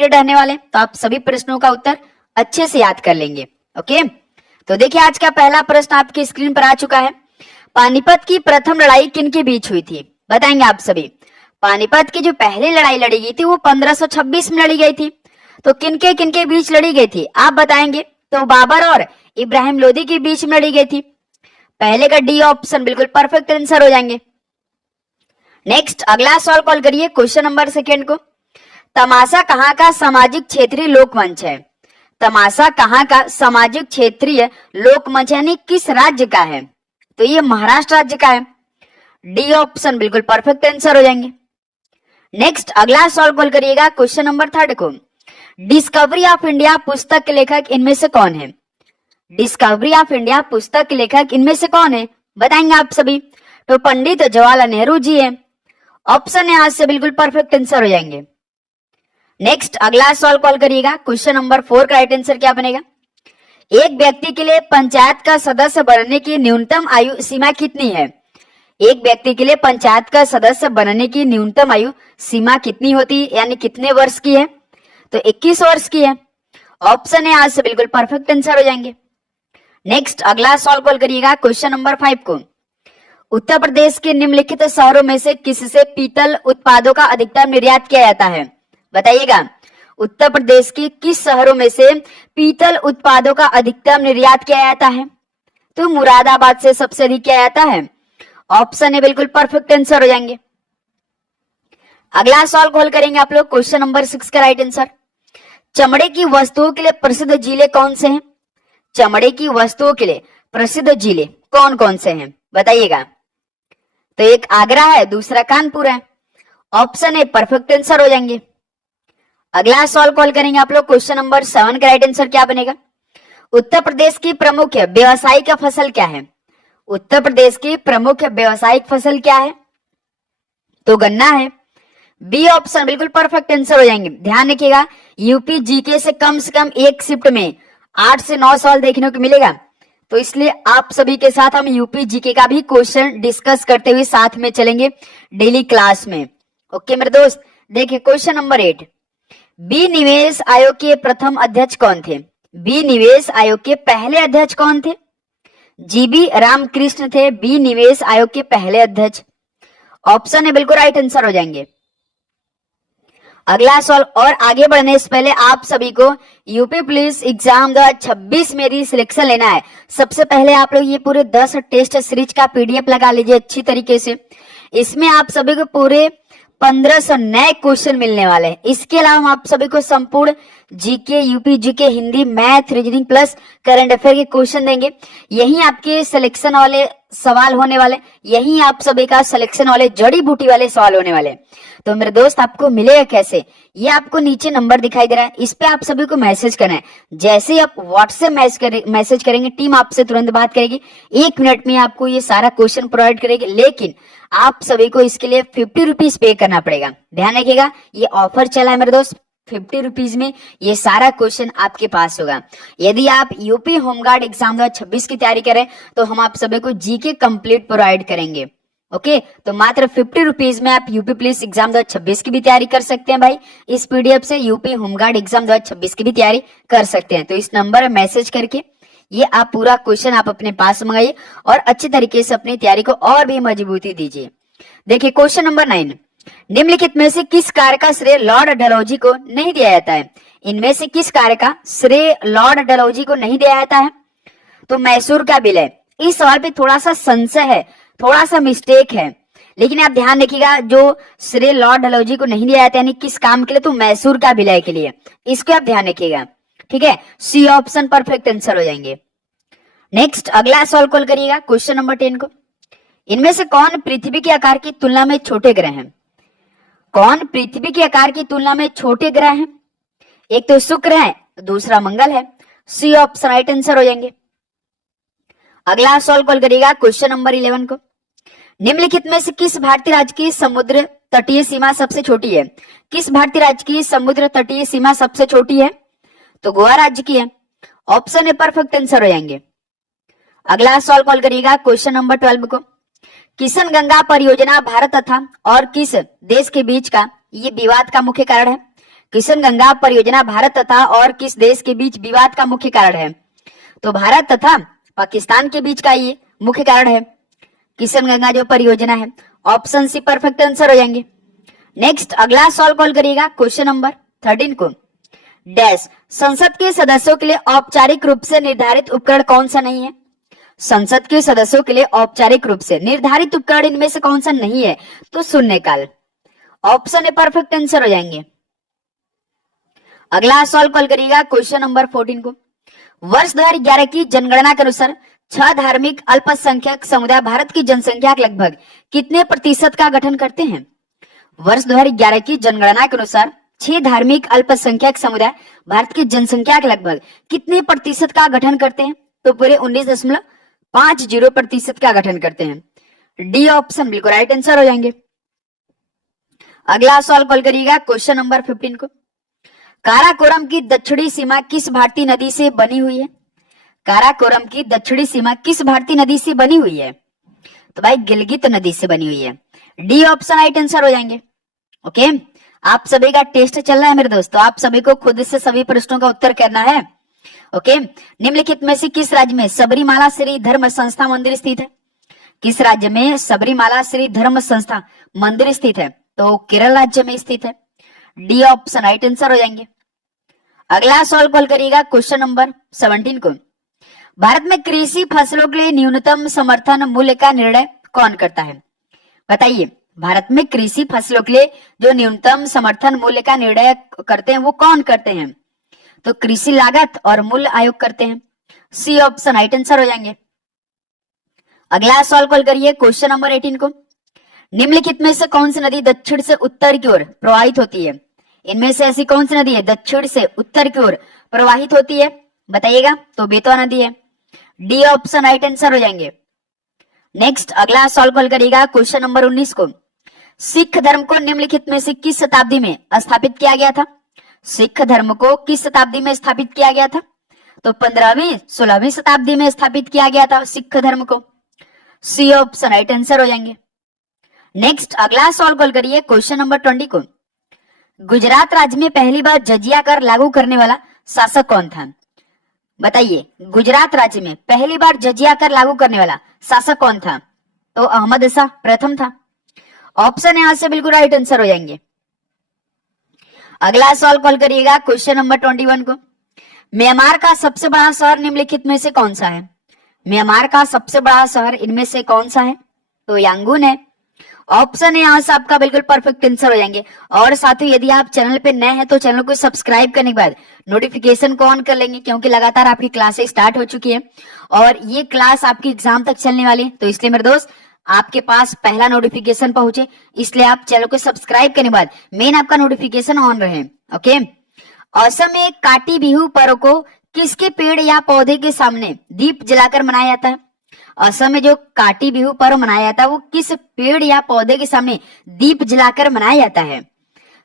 Related रहने वाले, तो आप सभी प्रश्नों का उत्तर अच्छे से याद कर लेंगे। ओके, तो देखिए आज का पहला प्रश्न आपकी स्क्रीन पर आ चुका है। पानीपत की प्रथम लड़ाई किन के बीच हुई थी? बताएंगे आप सभी। पानीपत की जो पहली लड़ाई लड़ी गई थी वो 1526 में लड़ी गई थी। तो किनके बीच लड़ी गई थी आप बताएंगे। तो बाबर और इब्राहिम लोदी के बीच में लड़ी गई थी। पहले का डी ऑप्शन बिल्कुल परफेक्ट आंसर हो जाएंगे। नेक्स्ट अगला सवाल कॉल करिए क्वेश्चन नंबर सेकेंड को। तमाशा कहाँ का सामाजिक क्षेत्रीय लोकमंच है? तमाशा कहाँ का सामाजिक क्षेत्रीय लोकमंच यानी किस राज्य का है? तो ये महाराष्ट्र राज्य का है। डी ऑप्शन बिल्कुल परफेक्ट आंसर हो जाएंगे। नेक्स्ट अगला सवाल कॉल करिएगा क्वेश्चन नंबर थर्ड को। डिस्कवरी ऑफ इंडिया पुस्तक के लेखक इनमें से कौन है? डिस्कवरी ऑफ इंडिया पुस्तक के लेखक इनमें से कौन है? बताएंगे आप सभी। तो पंडित जवाहरलाल नेहरू जी है। ऑप्शन यहाँ से बिल्कुल परफेक्ट आंसर हो जाएंगे। नेक्स्ट अगला सवाल कॉल करिएगा क्वेश्चन नंबर 4 का राइट आंसर क्या बनेगा? एक व्यक्ति के लिए पंचायत का सदस्य बनने की न्यूनतम आयु सीमा कितनी है? एक व्यक्ति के लिए पंचायत का सदस्य बनने की न्यूनतम आयु सीमा कितनी होती है यानी कितने वर्ष की है? तो 21 वर्ष की है। ऑप्शन है आज से बिल्कुल परफेक्ट आंसर हो जाएंगे। नेक्स्ट अगला सवाल कॉल करिएगा क्वेश्चन नंबर 5 को। उत्तर प्रदेश के निम्नलिखित शहरों में से किससे पीतल उत्पादों का अधिकतम निर्यात किया जाता है? बताइएगा। उत्तर प्रदेश के किस शहरों में से पीतल उत्पादों का अधिकतम निर्यात किया जाता है? तो मुरादाबाद से सबसे अधिक किया जाता है। ऑप्शन है बिल्कुल परफेक्ट आंसर हो जाएंगे। अगला सवाल कॉल करेंगे आप लोग क्वेश्चन नंबर 6 का राइट आंसर। चमड़े की वस्तुओं के लिए प्रसिद्ध जिले कौन से हैं? चमड़े की वस्तुओं के लिए प्रसिद्ध जिले कौन कौन से हैं? बताइएगा। तो एक आगरा है, दूसरा कानपुर है। ऑप्शन है परफेक्ट आंसर हो जाएंगे। अगला सवाल कॉल करेंगे आप लोग क्वेश्चन नंबर 7 का राइट आंसर क्या बनेगा? उत्तर प्रदेश की प्रमुख व्यावसायिक फसल क्या है? उत्तर प्रदेश की प्रमुख व्यावसायिक फसल क्या है? तो गन्ना है। बी ऑप्शन बिल्कुल परफेक्ट आंसर हो जाएंगे। ध्यान रखिएगा यूपी जीके से कम एक शिफ्ट में 8 से 9 सवाल देखने को मिलेगा, तो इसलिए आप सभी के साथ हम यूपी जीके का भी क्वेश्चन डिस्कस करते हुए साथ में चलेंगे डेली क्लास में। ओके मेरे दोस्त, देखिए क्वेश्चन नंबर 8। बी निवेश आयोग के प्रथम अध्यक्ष कौन थे? बी निवेश आयोग के पहले अध्यक्ष कौन थे? जीबी रामकृष्ण थे बी निवेश आयोग के पहले अध्यक्ष। ऑप्शन है बिल्कुल राइट आंसर हो जाएंगे। अगला सवाल और आगे बढ़ने से पहले आप सभी को यूपी पुलिस एग्जाम 2026 में यदि सिलेक्शन लेना है, सबसे पहले आप लोग ये पूरे 10 टेस्ट सीरीज का पीडीएफ लगा लीजिए अच्छी तरीके से। इसमें आप सभी को पूरे 1500 नए क्वेश्चन मिलने वाले हैं। इसके अलावा हम आप सभी को संपूर्ण GK, UP GK, Hindi, math, reasoning plus current affair के क्वेश्चन देंगे। यही आपके सिलेक्शन वाले सवाल होने वाले, यही आप सभी का सिलेक्शन वाले जड़ी बूटी वाले सवाल होने वाले। तो मेरे दोस्त आपको मिलेगा कैसे? ये आपको नीचे नंबर दिखाई दे रहा है, इस पे आप सभी को मैसेज करना है। जैसे ही आप व्हाट्सएप मैसेज करेंगे टीम आपसे तुरंत बात करेगी, 1 मिनट में आपको ये सारा क्वेश्चन प्रोवाइड करेगी। लेकिन आप सभी को इसके लिए 50 रुपीज पे करना पड़ेगा। ध्यान रखिएगा ये ऑफर चला है मेरे दोस्त, 50 रुपीज में ये सारा क्वेश्चन आपके पास होगा। यदि आप यूपी होमगार्ड एग्जाम 2026 की तैयारी करें तो हम आप सभी को जीके कंप्लीट प्रोवाइड करेंगे। ओके, तो मात्र 50 रुपीज में आप यूपी पुलिस एग्जाम 2026 की भी तैयारी कर सकते हैं भाई। इस पीडीएफ से यूपी होमगार्ड एग्जाम 2026 की भी तैयारी कर सकते हैं। तो इस नंबर में मैसेज करके ये आप पूरा क्वेश्चन आप अपने पास मंगाइए और अच्छी तरीके से अपनी तैयारी को और भी मजबूती दीजिए। देखिए क्वेश्चन नंबर 9। निम्नलिखित में से किस कार्य का श्रेय लॉर्ड डलहौजी को नहीं दिया जाता है? इनमें से किस कार्य का श्रेय लॉर्ड डलहौजी को नहीं दिया जाता है? तो मैसूर का विलय। इस सवाल पे थोड़ा सा संशय है, थोड़ा सा मिस्टेक है, लेकिन आप ध्यान रखिएगा जो श्रेय लॉर्ड डलहौजी को नहीं दिया जाता यानी किस काम के लिए? तो मैसूर का विलय के लिए। इसको आप ध्यान रखिएगा, ठीक है। सी ऑप्शन परफेक्ट आंसर हो जाएंगे। नेक्स्ट अगला सवाल कॉल करिएगा क्वेश्चन नंबर 10 को। इनमें से कौन पृथ्वी के आकार की तुलना में छोटे ग्रह हैं? कौन पृथ्वी के आकार की तुलना में छोटे ग्रह हैं? एक तो शुक्र है, दूसरा मंगल है। सी ऑप्शन राइट आंसर हो जाएंगे। अगला सवाल कॉल करिएगा क्वेश्चन नंबर 11 को। निम्नलिखित में से किस भारतीय राज्य की समुद्र तटीय सीमा सबसे छोटी है? किस भारतीय राज्य की समुद्र तटीय सीमा सबसे छोटी है? तो गोवा राज्य की है। ऑप्शन ए परफेक्ट आंसर हो जाएंगे। अगला सवाल कॉल करिएगा क्वेश्चन नंबर 12 को। किशन गंगा परियोजना भारत तथा और किस देश के बीच का ये विवाद का मुख्य कारण है? किशन गंगा परियोजना भारत तथा और किस देश के बीच विवाद का मुख्य कारण है? तो भारत तथा पाकिस्तान के बीच का ये मुख्य कारण है किशन गंगा जो परियोजना है। ऑप्शन सी परफेक्ट आंसर हो जाएंगे। नेक्स्ट अगला सवाल कॉल करिएगा क्वेश्चन नंबर 13 को। डैश संसद के सदस्यों के लिए औपचारिक रूप से निर्धारित उपकरण कौन सा नहीं है? संसद के सदस्यों के लिए औपचारिक रूप से निर्धारित उपकरण इनमें से कौन सा नहीं है? तो शून्यकाल। ऑप्शन ए परफेक्ट आंसर हो जाएंगे। अगला सवाल कॉल करिएगा क्वेश्चन नंबर 14 को। वर्ष 2011 की जनगणना के अनुसार 6 धार्मिक अल्पसंख्यक समुदाय भारत की जनसंख्या के लगभग कितने प्रतिशत का गठन करते हैं? वर्ष 2011 की जनगणना के अनुसार 6 धार्मिक अल्पसंख्यक समुदाय भारत की जनसंख्या के लगभग कितने प्रतिशत का गठन करते हैं? तो पूरे 19.50% का गठन करते हैं। डी ऑप्शन बिल्कुल राइट आंसर हो जाएंगे। अगला सवाल कॉल करिएगा क्वेश्चन नंबर 15 को। काराकोरम की दक्षिणी सीमा किस भारतीय नदी से बनी हुई है? काराकोरम की दक्षिणी सीमा किस भारतीय नदी से बनी हुई है? तो भाई गिलगित नदी से बनी हुई है। डी ऑप्शन राइट आंसर हो जाएंगे। ओके, आप सभी का टेस्ट चल रहा है मेरे दोस्तों, आप सभी को खुद से सभी प्रश्नों का उत्तर करना है। ओके, निम्नलिखित में से किस राज्य में सबरीमाला श्री धर्म संस्था मंदिर स्थित है? किस राज्य में सबरीमाला श्री धर्म संस्था मंदिर स्थित है? तो केरल राज्य में स्थित है। डी ऑप्शन राइट आंसर हो जाएंगे। अगला सवाल कॉल करिएगा क्वेश्चन नंबर 17 को। भारत में कृषि फसलों के लिए न्यूनतम समर्थन मूल्य का निर्णय कौन करता है? बताइए, भारत में कृषि फसलों के लिए जो न्यूनतम समर्थन मूल्य का निर्णय करते हैं वो कौन करते हैं? तो कृषि लागत और मूल्य आयोग करते हैं। सी ऑप्शन राइट आंसर हो जाएंगे। अगला सवाल कॉल करिए क्वेश्चन नंबर 18 को। निम्नलिखित में से कौन सी नदी दक्षिण से उत्तर की ओर प्रवाहित होती है? इनमें से ऐसी कौन सी नदी है दक्षिण से उत्तर की ओर प्रवाहित होती है? बताइएगा। तो बेतवा नदी है। डी ऑप्शन राइट आंसर हो जाएंगे। नेक्स्ट अगला सवाल कॉल करिएगा क्वेश्चन नंबर 19 को। सिख धर्म को निम्नलिखित में से किस शताब्दी में स्थापित किया गया था? सिख धर्म को किस शताब्दी में स्थापित किया गया था? तो 15वीं 16वीं शताब्दी में स्थापित किया गया था सिख धर्म को। सी ऑप्शन राइट आंसर हो जाएंगे। नेक्स्ट अगला सवाल कॉल करिए क्वेश्चन नंबर 20 को। गुजरात राज्य में पहली बार जजिया कर लागू करने वाला शासक कौन था? बताइए, गुजरात राज्य में पहली बार जजिया कर लागू करने वाला शासक कौन था? तो अहमद शाह प्रथम था। ऑप्शन यहां से बिल्कुल राइट आंसर हो जाएंगे। अगला सवाल कॉल करिएगा क्वेश्चन नंबर 21 को। म्यांमार का सबसे बड़ा शहर निम्नलिखित में से कौन सा है? म्यांमार का सबसे बड़ा शहर इनमें से कौन सा है? तो यांगून है। ऑप्शन है यहां से आपका बिल्कुल परफेक्ट आंसर हो जाएंगे। और साथ ही यदि आप चैनल पे नए हैं तो चैनल को सब्सक्राइब करने के बाद नोटिफिकेशन को ऑन कर लेंगे, क्योंकि लगातार आपकी क्लासेस स्टार्ट हो चुकी है और ये क्लास आपकी एग्जाम तक चलने वाली है। तो इसलिए मेरे दोस्त आपके पास पहला नोटिफिकेशन पहुंचे, इसलिए आप चैनल को सब्सक्राइब करने के बाद मेन आपका नोटिफिकेशन ऑन रहे। ओके, असम में काटी बिहू पर्व को किसके पेड़ या पौधे के सामने दीप जलाकर मनाया जाता है? असम में जो काटी बिहू पर्व मनाया जाता है वो किस पेड़ या पौधे के सामने दीप जलाकर मनाया जाता है?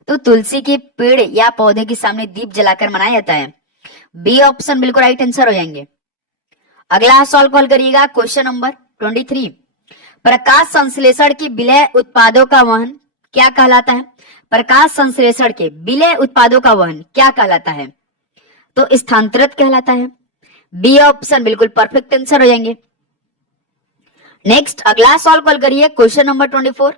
तो तुलसी के पेड़ या पौधे के सामने दीप जलाकर मनाया जाता है। बी ऑप्शन बिल्कुल राइट आंसर हो जाएंगे। अगला सवाल कॉल करिएगा क्वेश्चन नंबर 23। प्रकाश संश्लेषण के विलय उत्पादों का वहन क्या कहलाता है? प्रकाश संश्लेषण के विलय उत्पादों का वहन क्या कहलाता है? तो स्थानांतरित कहलाता है। बी ऑप्शन बिल्कुल परफेक्ट आंसर हो जाएंगे। नेक्स्ट अगला सवाल कॉल करिए क्वेश्चन नंबर 24।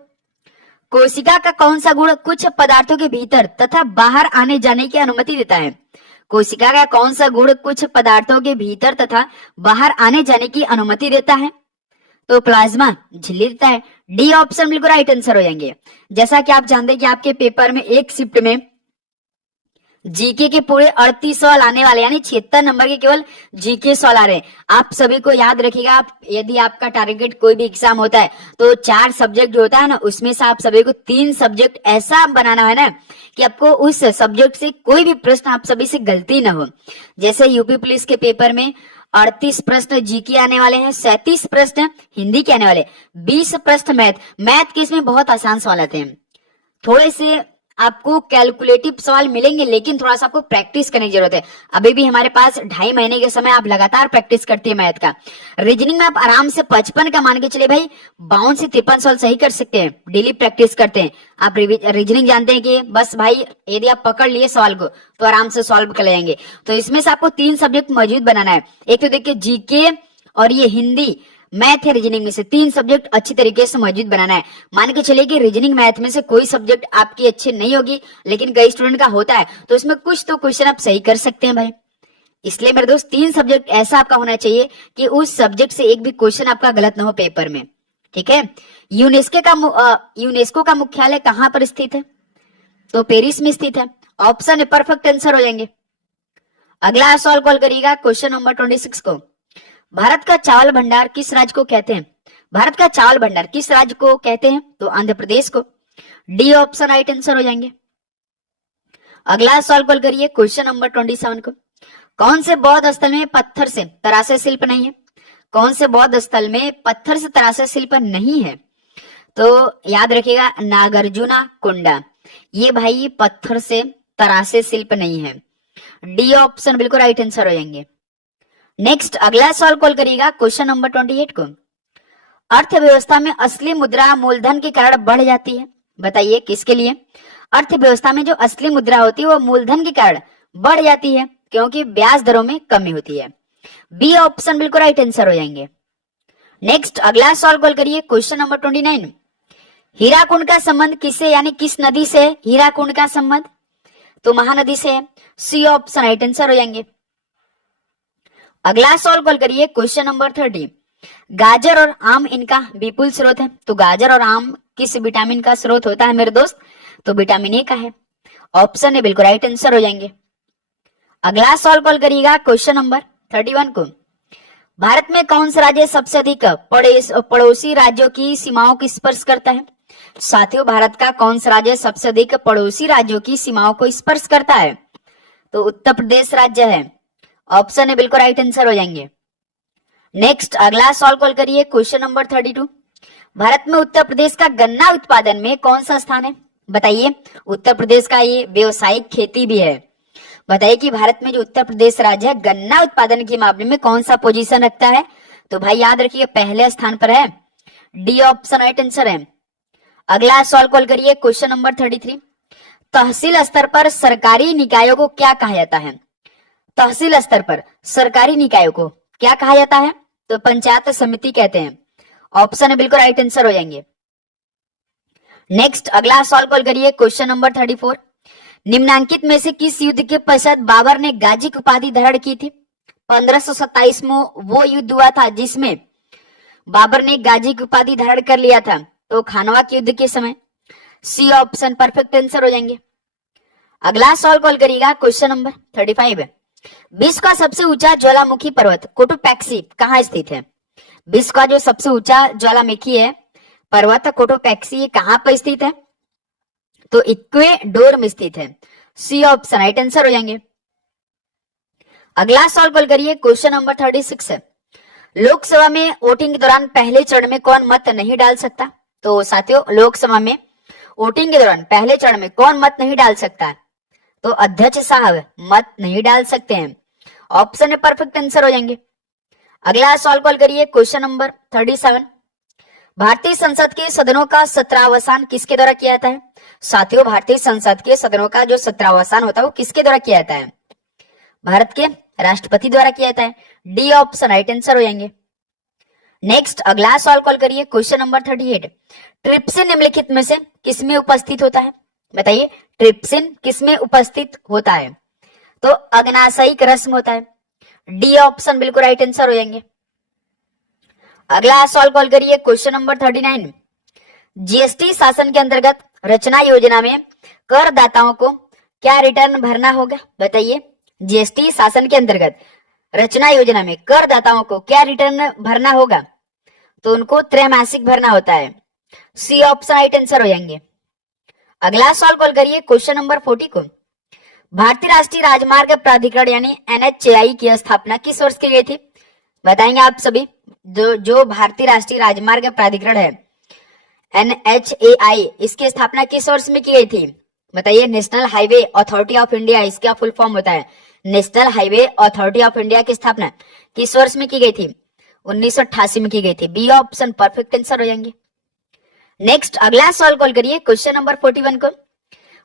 कोशिका का कौन सा गुण कुछ पदार्थों के भीतर तथा बाहर आने जाने की अनुमति देता है? कोशिका का कौन सा गुण कुछ पदार्थों के भीतर तथा बाहर आने जाने की अनुमति देता है? तो प्लाज्मा झिल्ली देता है। डी ऑप्शन बिल्कुल राइट आंसर हो जाएंगे। जैसा कि आप जानते हैं कि आपके पेपर में एक शिफ्ट में जीके के पूरे 38 सवाल आने वाले, यानी 76 नंबर के केवल जीके सवाल आ रहे हैं। आप सभी को याद रखिएगा, यदि आपका टारगेट कोई भी एग्जाम होता है तो 4 सब्जेक्ट जो होता है ना, उसमें से आप सभी को 3 सब्जेक्ट ऐसा बनाना है ना कि आपको उस सब्जेक्ट से कोई भी प्रश्न आप सभी से गलती ना हो। जैसे यूपी पुलिस के पेपर में 38 प्रश्न जीके आने वाले हैं, 37 प्रश्न हिंदी के आने वाले, 20 प्रश्न मैथ के इसमें बहुत आसान सवाल आते हैं। थोड़े से आपको कैलकुलेटिव सवाल मिलेंगे, लेकिन थोड़ा सा आपको प्रैक्टिस करने की जरूरत है। अभी भी हमारे पास 2.5 महीने के समय आप लगातार प्रैक्टिस करती है मैथ का। रीजनिंग में आप आराम से 55 का मान के चलिए भाई 52 से 53 सवाल सही कर सकते हैं, डेली प्रैक्टिस करते हैं। आप रीजनिंग जानते हैं कि बस भाई यदि आप पकड़ लिए सवाल को तो आराम से सॉल्व कर जाएंगे। तो इसमें से आपको 3 सब्जेक्ट मौजूद बनाना है। एक तो देखिए जीके और ये हिंदी, मैथ है रीजनिंग में से 3 सब्जेक्ट अच्छी तरीके से मौजूद बनाना है। मान के चलिए कि रीजनिंग मैथ में से कोई सब्जेक्ट आपकी अच्छी नहीं होगी, लेकिन कई स्टूडेंट का होता है, तो इसमें कुछ तो क्वेश्चन आप सही कर सकते हैं भाई। इसलिए मेरे दोस्त 3 सब्जेक्ट ऐसा आपका होना चाहिए कि उस सब्जेक्ट से एक भी क्वेश्चन आपका गलत ना हो पेपर में, ठीक है। यूनेस्को का मुख्यालय कहां पर स्थित है? तो पेरिस में स्थित है। ऑप्शन ए परफेक्ट आंसर हो जाएंगे। अगला सवाल कॉल करिएगा क्वेश्चन नंबर 26 को। भारत का चावल भंडार किस राज्य को कहते हैं? भारत का चावल भंडार किस राज्य को कहते हैं? तो आंध्र प्रदेश को। डी ऑप्शन राइट आंसर हो जाएंगे। अगला सवाल कॉल करिए क्वेश्चन नंबर 27 को। कौन से बौद्ध स्थल में पत्थर से तरासे शिल्प नहीं है? कौन से बौद्ध स्थल में पत्थर से तरासे शिल्प नहीं है? तो याद रखिएगा नागार्जुना कुंडा, ये भाई पत्थर से तरासे शिल्प नहीं है। डी ऑप्शन बिल्कुल राइट आंसर हो जाएंगे। नेक्स्ट अगला सवाल कॉल करिएगा क्वेश्चन नंबर 28 को। अर्थव्यवस्था में असली मुद्रा मूलधन के कारण बढ़ जाती है, बताइए किसके लिए? अर्थव्यवस्था में जो असली मुद्रा होती है वो मूलधन के कारण बढ़ जाती है क्योंकि ब्याज दरों में कमी होती है। बी ऑप्शन बिल्कुल राइट आंसर हो जाएंगे। नेक्स्ट अगला सवाल कॉल करिए क्वेश्चन नंबर 29। हीराकुंड का संबंध किससे यानी किस नदी से? हीराकुंड का संबंध तो महानदी से है। सी ऑप्शन राइट आंसर हो जाएंगे। अगला सवाल कॉल करिए क्वेश्चन नंबर 30। गाजर और आम इनका विपुल स्रोत है, तो गाजर और आम किस विटामिन का स्रोत होता है मेरे दोस्त? तो विटामिन ए का है। ऑप्शन ए बिल्कुल राइट आंसर हो जाएंगे। अगला सवाल कॉल करिएगा क्वेश्चन नंबर 31 को। भारत में कौन सा राज्य सबसे अधिक पड़ोसी राज्यों की सीमाओं को स्पर्श करता है? साथियों भारत का कौन सा राज्य सबसे अधिक पड़ोसी राज्यों की सीमाओं को स्पर्श करता है? तो उत्तर प्रदेश राज्य है। ऑप्शन ए बिल्कुल राइट आंसर हो जाएंगे। नेक्स्ट अगला सवाल कॉल करिए क्वेश्चन नंबर 32। भारत में उत्तर प्रदेश का गन्ना उत्पादन में कौन सा स्थान है? बताइए। उत्तर प्रदेश का ये व्यवसायिक खेती भी है। बताइए कि भारत में जो उत्तर प्रदेश राज्य है गन्ना उत्पादन के मामले में कौन सा पोजीशन रखता है? तो भाई याद रखिए पहले स्थान पर है। डी ऑप्शन राइट आंसर है। अगला सवाल कॉल करिए क्वेश्चन नंबर 33। तहसील स्तर पर सरकारी निकायों को क्या कहा जाता है? तहसील स्तर पर सरकारी निकायों को क्या कहा जाता है? तो पंचायत समिति कहते हैं। ऑप्शन बिल्कुल राइट आंसर हो जाएंगे। नेक्स्ट अगला सवाल कॉल करिए क्वेश्चन नंबर 34। निम्नांकित में से किस युद्ध के पश्चात बाबर ने गाजी की उपाधि धारण की थी? 1527 में वो युद्ध हुआ था जिसमें बाबर ने गाजी की उपाधि धारण कर लिया था, तो खानवा के युद्ध के समय। सी ऑप्शन परफेक्ट आंसर हो जाएंगे। अगला सवाल कॉल करिएगा क्वेश्चन नंबर 35। विश्व का सबसे ऊंचा ज्वालामुखी पर्वत कोटोपैक्सी कहाँ स्थित है? विश्व का जो सबसे ऊंचा ज्वालामुखी है पर्वत कोटोपैक्सी कहाँ पर स्थित है? तो इक्वेडोर में स्थित है। सी ऑप्शन राइट आंसर हो जाएंगे। अगला सवाल कॉल करिए क्वेश्चन नंबर 36 है। लोकसभा में वोटिंग के दौरान पहले चरण में कौन मत नहीं डाल सकता? तो साथियों लोकसभा में वोटिंग के दौरान पहले चरण में कौन मत नहीं डाल सकता? तो अध्यक्ष साहब मत नहीं डाल सकते हैं। ऑप्शन में परफेक्ट आंसर हो जाएंगे। अगला सवाल कॉल करिए क्वेश्चन नंबर 37। भारतीय संसद के सदनों का सत्रावसान किसके द्वारा किया जाता है? साथियों भारतीय संसद के सदनों का जो सत्रावसान होता है वो किसके द्वारा किया जाता है? भारत के राष्ट्रपति द्वारा किया जाता है। डी ऑप्शन राइट आंसर हो जाएंगे। नेक्स्ट अगला सवाल कॉल करिए क्वेश्चन नंबर 38। ट्रिप्सिन निम्नलिखित में से किसमें उपस्थित होता है? बताइए ट्रिप्सिन किसमें उपस्थित होता है? तो अग्नाशयिक रस्म होता है। डी ऑप्शन बिल्कुल राइट आंसर हो जाएंगे। अगला सवाल कॉल करिए क्वेश्चन नंबर 39। जीएसटी शासन के अंतर्गत रचना योजना में करदाताओं को क्या रिटर्न भरना होगा? बताइए जीएसटी शासन के अंतर्गत रचना योजना में करदाताओं को क्या रिटर्न भरना होगा? तो उनको त्रैमासिक भरना होता है। सी ऑप्शन राइट आंसर हो जाएंगे। अगला सवाल कॉल करिए क्वेश्चन नंबर 40 को। भारतीय राष्ट्रीय राजमार्ग प्राधिकरण यानी एनएचएआई की स्थापना किस वर्ष की गई थी? बताएंगे आप सभी। जो भारतीय राष्ट्रीय राजमार्ग प्राधिकरण है एनएचएआई, इसकी स्थापना किस वर्ष में की गई थी? बताइए, national highway authority of India, इसका फुल फॉर्म होता है national highway authority of India की स्थापना किस वर्ष में की गई थी? 1988 में की गई थी। बी ऑप्शन परफेक्ट आंसर हो जाएंगे। नेक्स्ट अगला सवाल कॉल करिए, क्वेश्चन नंबर 41 को।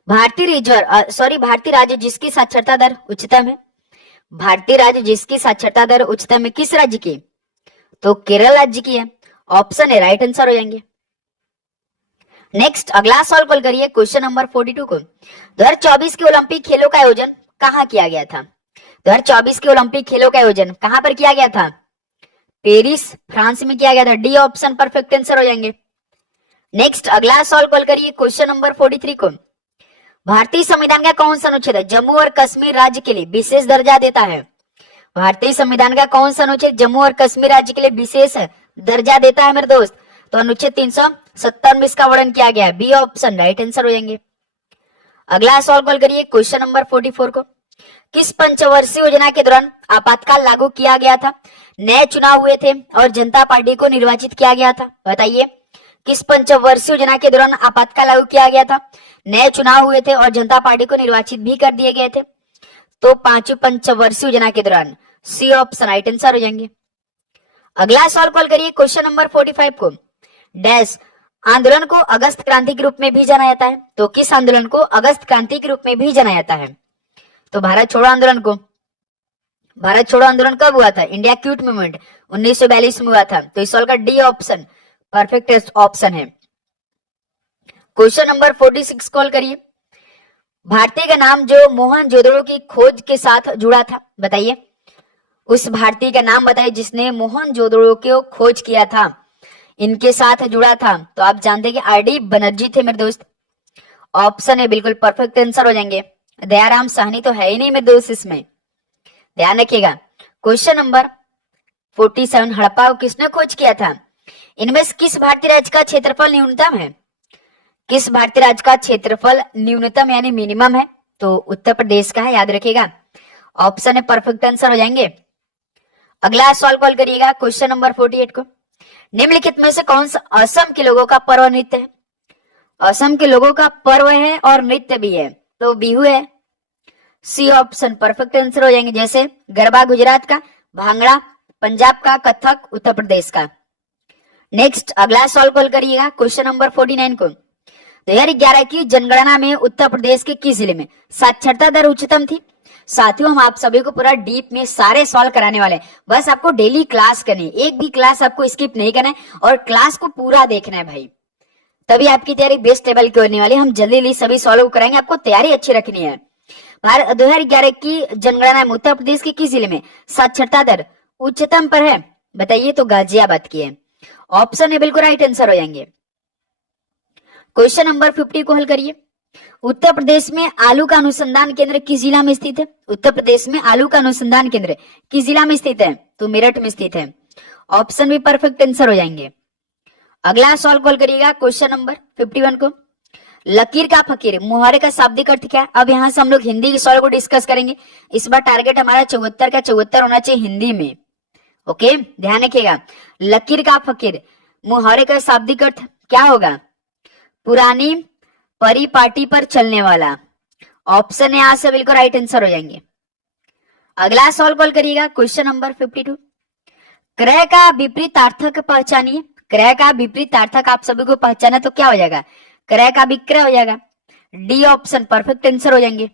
भारतीय राज्य जिसकी साक्षरता दर उच्चतम है, भारतीय राज्य जिसकी साक्षरता दर उच्चतम है किस राज्य की? तो केरल राज्य की है। ऑप्शन है राइट आंसर हो जाएंगे। नेक्स्ट अगला सवाल कॉल करिए, क्वेश्चन नंबर 42 को। 2024 के ओलंपिक खेलों का आयोजन कहां किया गया था? 2024 के ओलंपिक खेलों का आयोजन कहां पर किया गया था? पेरिस, फ्रांस में किया गया था। डी ऑप्शन परफेक्ट आंसर हो जाएंगे। नेक्स्ट अगला सवाल कॉल करिए, क्वेश्चन नंबर 43 को। भारतीय संविधान का कौन सा अनुच्छेद जम्मू और कश्मीर राज्य के लिए विशेष दर्जा देता है? भारतीय संविधान का कौन सा अनुच्छेद जम्मू और कश्मीर राज्य के लिए विशेष दर्जा देता है मेरे दोस्त? तो अनुच्छेद 370 में इसका वर्णन किया गया है। बी ऑप्शन राइट आंसर हो जाएंगे। अगला सवाल कॉल करिए, क्वेश्चन नंबर 44 को। किस पंचवर्षीय योजना के दौरान आपातकाल लागू किया गया था, नए चुनाव हुए थे और जनता पार्टी को निर्वाचित किया गया था? बताइए, किस पंचवर्षीय योजना के दौरान आपातकाल लागू किया गया था, नए चुनाव हुए थे और जनता पार्टी को निर्वाचित भी कर दिए गए थे? तो पांचवी पंचवर्षीय योजना के दौरान। सी ऑप्शन राइट आंसर हो जाएंगे। अगला सवाल कॉल करिए, क्वेश्चन नंबर 45 को। डैश आंदोलन को अगस्त क्रांति के रूप में भी जाना जाता है, तो किस आंदोलन को अगस्त क्रांति के रूप में भी जाना जाता है? तो भारत छोड़ो आंदोलन को। भारत छोड़ो आंदोलन कब हुआ था? इंडिया क्विट मूवमेंट 1942 में हुआ था। तो इस सवाल का डी ऑप्शन परफेक्ट ऑप्शन है। क्वेश्चन नंबर 46 कॉल करिए, भारतीय का नाम जो मोहनजोदड़ो की खोज के साथ जुड़ा था, बताइए उस भारतीय का नाम बताइए जिसने मोहनजोदड़ो को खोज किया था, इनके साथ जुड़ा था। तो आप जानते हैं कि आरडी बनर्जी थे मेरे दोस्त। ऑप्शन है बिल्कुल परफेक्ट आंसर हो जाएंगे। दयाराम साहनी तो है ही नहीं मेरे दोस्त, इसमें ध्यान रखिएगा। क्वेश्चन नंबर 47, हड़प्पा को किसने खोज किया था? इनमें से किस भारतीय राज्य का क्षेत्रफल न्यूनतम है? किस भारतीय राज्य का क्षेत्रफल न्यूनतम यानी मिनिमम है? तो उत्तर प्रदेश का है, याद रखिएगा। ऑप्शन है परफेक्ट आंसर हो जाएंगे। अगला सवाल कॉल करिएगा, क्वेश्चन नंबर 48 को। निम्नलिखित में से कौन सा असम के लोगों का पर्व नृत्य है? असम के लोगों का पर्व है और नृत्य भी है, तो बिहू है। सी ऑप्शन परफेक्ट आंसर हो जाएंगे। जैसे गरबा गुजरात का, भांगड़ा पंजाब का, कथक उत्तर प्रदेश का। नेक्स्ट अगला सवाल कॉल करिएगा, क्वेश्चन नंबर 49 को। 2011 की जनगणना में उत्तर प्रदेश के किस जिले में साक्षरता दर उच्चतम थी? साथियों, हम आप सभी को पूरा डीप में सारे सॉल्व कराने वाले हैं। बस आपको डेली क्लास करनी है, एक भी क्लास आपको स्किप नहीं करना है और क्लास को पूरा देखना है भाई, तभी आपकी तैयारी बेस्ट लेवल की होने वाली है। हम जल्दी सभी सॉल्व कराएंगे, आपको तैयारी अच्छी रखनी है। 2011 की जनगणना में उत्तर प्रदेश के किस जिले में साक्षरता दर उच्चतम पर है? बताइए, तो गाजियाबाद की है। ऑप्शन है बिल्कुल राइट आंसर हो जाएंगे। क्वेश्चन नंबर 50 को हल करिए। उत्तर प्रदेश में आलू का अनुसंधान केंद्र किस जिला में स्थित है? उत्तर प्रदेश में आलू का अनुसंधान केंद्र किस जिला में स्थित है? तो मेरठ में स्थित है। ऑप्शन भी परफेक्ट आंसर हो जाएंगे। अगला सवाल कॉल करिएगा, क्वेश्चन नंबर 51 को। लकीर का फकीर मुहावरे का शाब्दिक अर्थ क्या है? अब यहाँ से हम लोग हिंदी के सवाल को डिस्कस करेंगे। इस बार टारगेट हमारा 74 का 74 होना चाहिए हिंदी में। ओके, ध्यान रखिएगा। लकीर का फकीर मुहावरे का शाब्दिक अर्थ क्या होगा? पुरानी परिपाटी पर चलने वाला। ऑप्शन यहां से बिल्कुल राइट आंसर हो जाएंगे। अगला सवाल कॉल करिएगा, क्वेश्चन नंबर 52। क्रय का विपरीतार्थक पहचानिए। क्रय का विपरीतार्थक आप सभी को पहचाना तो क्या हो जाएगा? क्रय का विक्रय हो जाएगा। डी ऑप्शन परफेक्ट आंसर हो जाएंगे।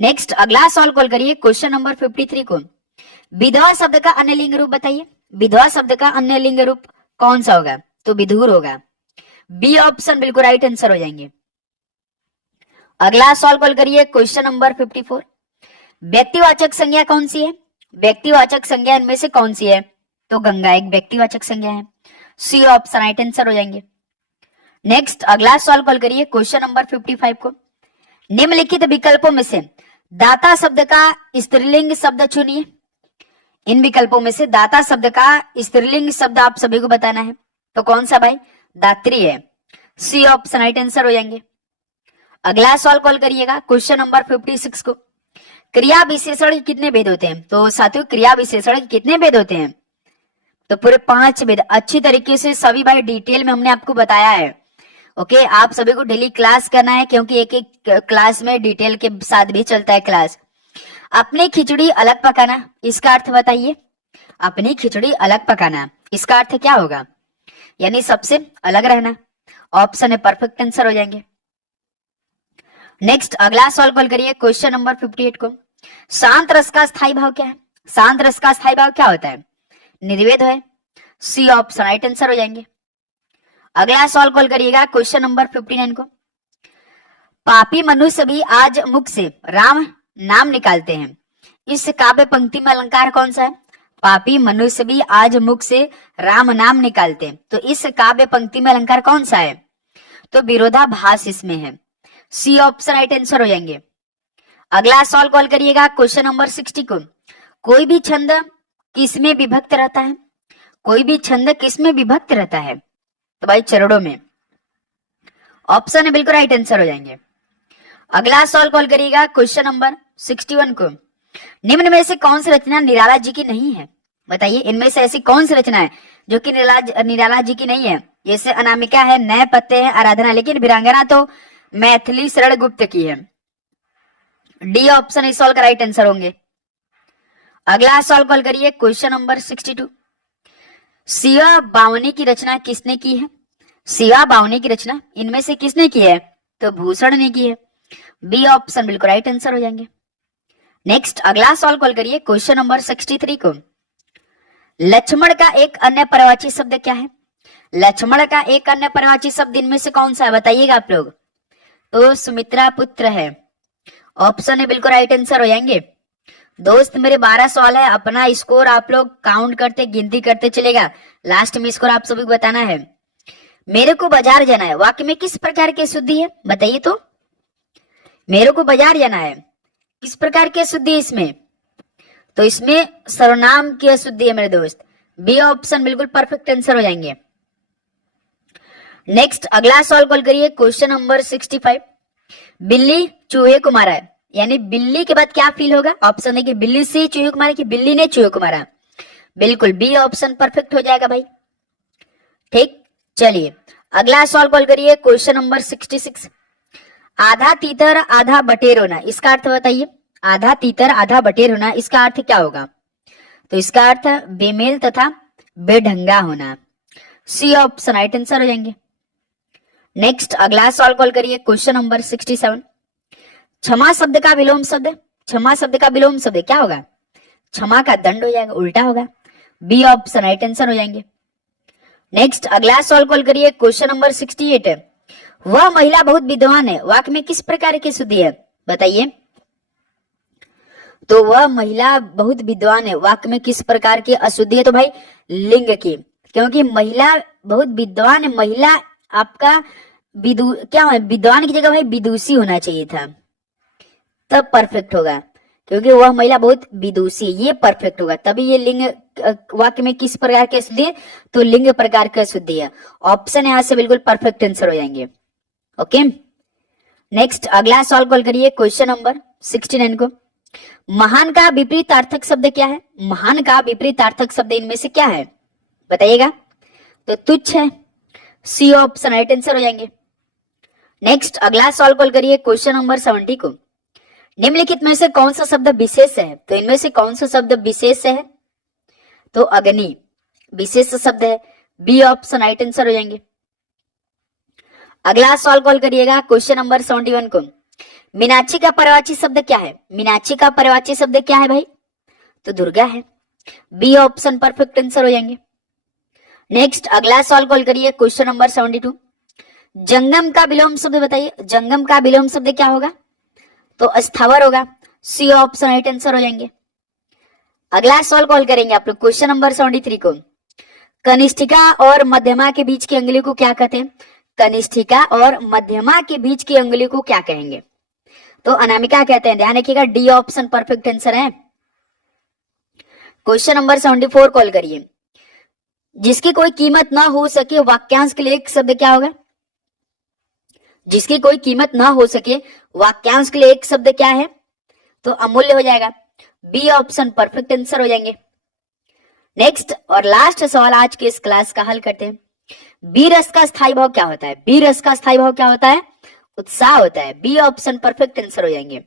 नेक्स्ट अगला सवाल कॉल करिए, क्वेश्चन नंबर 53 को। विधवा शब्द का अन्य लिंग रूप बताइए। विधवा शब्द का अन्य लिंग रूप कौन सा होगा? तो विधुर होगा। बी ऑप्शन बिल्कुल राइट आंसर हो जाएंगे। अगला सवाल कॉल करिए, क्वेश्चन नंबर 54। व्यक्तिवाचक संज्ञा कौन सी है? व्यक्तिवाचक संज्ञा इनमें से कौन सी है? तो गंगा एक व्यक्तिवाचक संज्ञा है। सी ऑप्शन राइट आंसर हो जाएंगे। नेक्स्ट अगला सवाल कॉल करिए, क्वेश्चन नंबर 55 को। निम्नलिखित विकल्पों में से दाता शब्द का स्त्रीलिंग शब्द चुनिए। इन विकल्पों में से दाता शब्द का स्त्रीलिंग शब्द आप सभी को बताना है, तो कौन सा भाई? दात्री है। सी ऑप्शन राइट आंसर हो जाएंगे। अगला सवाल कॉल करिएगा, क्वेश्चन नंबर 56 को। क्रिया विशेषण के कितने भेद होते हैं? तो साथियों, क्रिया विशेषण के कितने भेद होते हैं? तो पूरे 5 भेद। अच्छी तरीके से सभी भाई डिटेल में हमने आपको बताया है। ओके, आप सभी को डेली क्लास करना है क्योंकि एक एक क्लास में डिटेल के साथ भी चलता है क्लास। अपनी खिचड़ी अलग पकाना, इसका अर्थ बताइए। अपनी खिचड़ी अलग पकाना, इसका अर्थ क्या होगा? यानी सबसे अलग रहना। ऑप्शन है परफेक्ट आंसर हो जाएंगे। नेक्स्ट अगला सॉल्व कॉल करिए क्वेश्चन नंबर 58 को। शांत रस का स्थायी भाव क्या है? शांत रस का स्थायी भाव क्या होता है? निर्वेद है। सी ऑप्शन राइट आंसर हो जाएंगे। अगला सॉल्व कॉल करिएगा क्वेश्चन नंबर 59 को। पापी मनुष्य भी आज मुख से राम नाम निकालते हैं, इस काव्य पंक्ति में अलंकार कौन सा है? पापी मनुष्य भी आज मुख से राम नाम निकालते हैं, तो इस काव्य पंक्ति में अलंकार कौन सा है? तो विरोधाभास इसमें है। सी ऑप्शन राइट आंसर हो जाएंगे। अगला सॉल्व कॉल करिएगा क्वेश्चन नंबर 60 को। कोई भी छंद किसमें विभक्त रहता है? कोई भी छंद किसमें विभक्त रहता है? तो भाई चरणों में। ऑप्शन है बिल्कुल राइट आंसर हो जाएंगे। अगला सॉल्व कॉल करिएगा क्वेश्चन नंबर 61 को। निम्न में से कौन सी रचना निराला जी की नहीं है? बताइए, इनमें से ऐसी कौन सी रचना है जो कि निराला जी की नहीं है? जैसे अनामिका है, नए पत्ते हैं, आराधना, लेकिन वीरांगना तो मैथिली शरण गुप्त की है। डी ऑप्शन इस सॉल्व का राइट आंसर होंगे। अगला सॉल्व कॉल करिए क्वेश्चन नंबर 62। शिवा बावनी की रचना किसने की है? शिवा बावनी की रचना इनमें से किसने की है? तो भूषण ने की है। बी ऑप्शन बिल्कुल राइट आंसर हो जाएंगे। नेक्स्ट अगला सॉल्व कॉल करिए क्वेश्चन नंबर 63 को। लक्ष्मण का एक अन्य पर्यायवाची शब्द क्या है? लक्ष्मण का एक अन्य पर्यायवाची शब्द इनमें से कौन सा है? बताइएगा आप लोग। तो सुमित्रा पुत्र है। ऑप्शन है बिल्कुल राइट आंसर हो जाएंगे। दोस्त मेरे 12 सवाल है, अपना स्कोर आप लोग काउंट करते गिनती करते चलेगा, लास्ट में स्कोर आप सभी को बताना है। मेरे को बाजार जाना है वाक्य में किस प्रकार की शुद्धि है? बताइए तो। मेरे को बाजार जाना है किस प्रकार की शुद्धि है इसमें? तो इसमें सर्वनाम की अशुद्धि है मेरे दोस्त। बी ऑप्शन बिल्कुल परफेक्ट आंसर हो जाएंगे। नेक्स्ट अगला सॉल्व कॉल करिए क्वेश्चन नंबर 65। बिल्ली चूहे को मारा है, यानी बिल्ली के बाद क्या फील होगा? ऑप्शन है कि बिल्ली से चूहे को मारा कि बिल्ली ने चूहे को मारा। बिल्कुल बी ऑप्शन परफेक्ट हो जाएगा भाई। ठीक, चलिए अगला सॉल्व कॉल करिए क्वेश्चन नंबर 66। आधा तीतर आधा बटेर होना, इसका अर्थ बताइए। आधा तीतर आधा बटेर होना, इसका अर्थ क्या होगा? तो इसका अर्थ बेमेल तथा बेढंगा होना। सी ऑप्शन राइट आंसर हो जाएंगे। नेक्स्ट अगला सॉल्व कॉल करिए क्वेश्चन नंबर 67। क्षमा शब्द का विलोम शब्द, क्षमा शब्द का विलोम शब्द क्या होगा? क्षमा का दंड हो जाएगा, उल्टा होगा। बी ऑप्शन राइट आंसर हो जाएंगे। नेक्स्ट अगला सॉल्व कॉल करिए क्वेश्चन नंबर 68 है। वह महिला बहुत विद्वान है वाक्य में किस प्रकार की शुद्धि है? बताइए। तो वह महिला बहुत विद्वान है वाक्य में किस प्रकार की अशुद्धि है? तो भाई लिंग की, क्योंकि महिला बहुत विद्वान है। महिला आपका क्या है? विद्वान की जगह भाई विदुषी होना चाहिए था, तब परफेक्ट होगा, क्योंकि वह महिला बहुत विदुषी, ये परफेक्ट होगा। तभी ये लिंग वाक्य में किस प्रकार की अशुद्धि है? तो लिंग प्रकार की अशुद्धि है। ऑप्शन यहां से बिल्कुल परफेक्ट आंसर हो जाएंगे। ओके, नेक्स्ट अगला सॉल्व कॉल करिए क्वेश्चन नंबर 69 को। महान का विपरीतार्थक शब्द क्या है? महान का विपरीतार्थक शब्द इनमें से क्या है? बताइएगा। तो तुच्छ है। सी ऑप्शन राइट आंसर हो जाएंगे। नेक्स्ट अगला सॉल्व कॉल करिए क्वेश्चन नंबर 70 को। निम्नलिखित में से कौन सा शब्द विशेष है? तो इनमें से कौन सा शब्द विशेष है? तो अग्नि विशेष शब्द है। बी ऑप्शन राइट आंसर हो जाएंगे। अगला सॉल्व कॉल करिएगा क्वेश्चन नंबर 71 को। मीनाक्षी का पर्यायवाची शब्द क्या है? मीनाक्षी का पर्यायवाची शब्द क्या है भाई? तो दुर्गा है। बी ऑप्शन परफेक्ट आंसर हो जाएंगे। नेक्स्ट अगला सॉल्व कॉल करिए क्वेश्चन नंबर 72। जंगम का विलोम शब्द बताइए। जंगम का विलोम शब्द क्या होगा? तो स्थावर होगा। सी ऑप्शन राइट आंसर हो जाएंगे। अगला सॉल्व कॉल करेंगे आप लोग क्वेश्चन नंबर 73 को। कनिष्ठिका और मध्यमा के बीच की अंगुली को क्या कहते हैं? कनिष्ठिका और मध्यमा के बीच की अंगुली को क्या कहेंगे? तो अनामिका कहते हैं। ध्यान रखिएगा, डी ऑप्शन परफेक्ट आंसर है। क्वेश्चन नंबर 74 कॉल करिए। जिसकी कोई कीमत ना हो सके वाक्यांश के लिए एक शब्द क्या होगा? जिसकी कोई कीमत ना हो सके वाक्यांश के लिए एक शब्द क्या है? तो अमूल्य हो जाएगा। बी ऑप्शन परफेक्ट आंसर हो जाएंगे। नेक्स्ट और लास्ट सवाल आज के इस क्लास का हल करते हैं। बी रस का स्थायी भाव क्या होता है? बी रस का स्थायी भाव क्या होता है? उत्साह होता है। बी ऑप्शन परफेक्ट आंसर हो जाएंगे।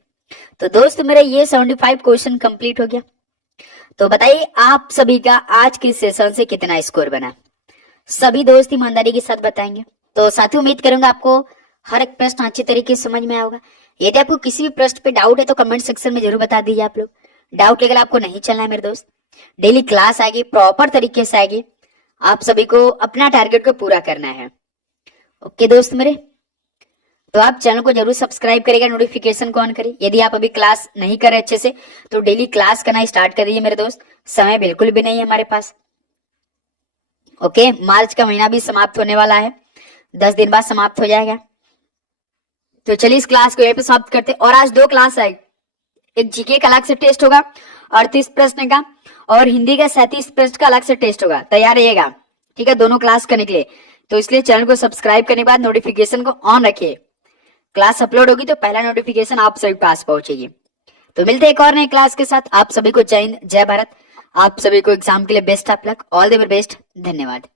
तो दोस्त मेरे ये 75 क्वेश्चन कंप्लीट हो गया। तो बताइए आप सभी का आज के सेशन से कितना स्कोर बना? सभी दोस्त ईमानदारी के साथ बताएंगे। तो साथियों उम्मीद करूंगा आपको हर एक प्रश्न अच्छी तरीके से समझ में आएगा। यदि आपको किसी भी प्रश्न पे डाउट है तो कमेंट सेक्शन में जरूर बता दीजिए आप लोग। डाउट लेकर आपको नहीं चलना है मेरे दोस्त। डेली क्लास आएगी, प्रॉपर तरीके से आएगी। आप सभी को अपना टारगेट को पूरा करना है। ओके दोस्त मेरे, तो आप चैनल को जरूर सब्सक्राइब करेगा, नोटिफिकेशन को ऑन करिए। यदि आप अभी क्लास नहीं कर रहे अच्छे से तो डेली क्लास करना स्टार्ट कर दीजिए मेरे दोस्त। समय बिल्कुल भी नहीं है हमारे पास। ओके, मार्च का महीना भी समाप्त होने वाला है, 10 दिन बाद समाप्त हो जाएगा। तो चलिए इस क्लास को यहीं पे समाप्त करते हैं। और आज 2 क्लास आएगी, एक जीके का अलग से टेस्ट होगा 38 प्रश्न का, और हिंदी का 37 प्रश्न का अलग से टेस्ट होगा। तैयार रहिएगा, ठीक है, दोनों क्लास करने के लिए। तो इसलिए चैनल को सब्सक्राइब करने के बाद नोटिफिकेशन को ऑन रखिए। क्लास अपलोड होगी तो पहला नोटिफिकेशन आप सभी पास पहुंचेगी। तो मिलते हैं एक और नए क्लास के साथ। आप सभी को जय हिंद, जय भारत। आप सभी को एग्जाम के लिए best of luck, all the best. धन्यवाद।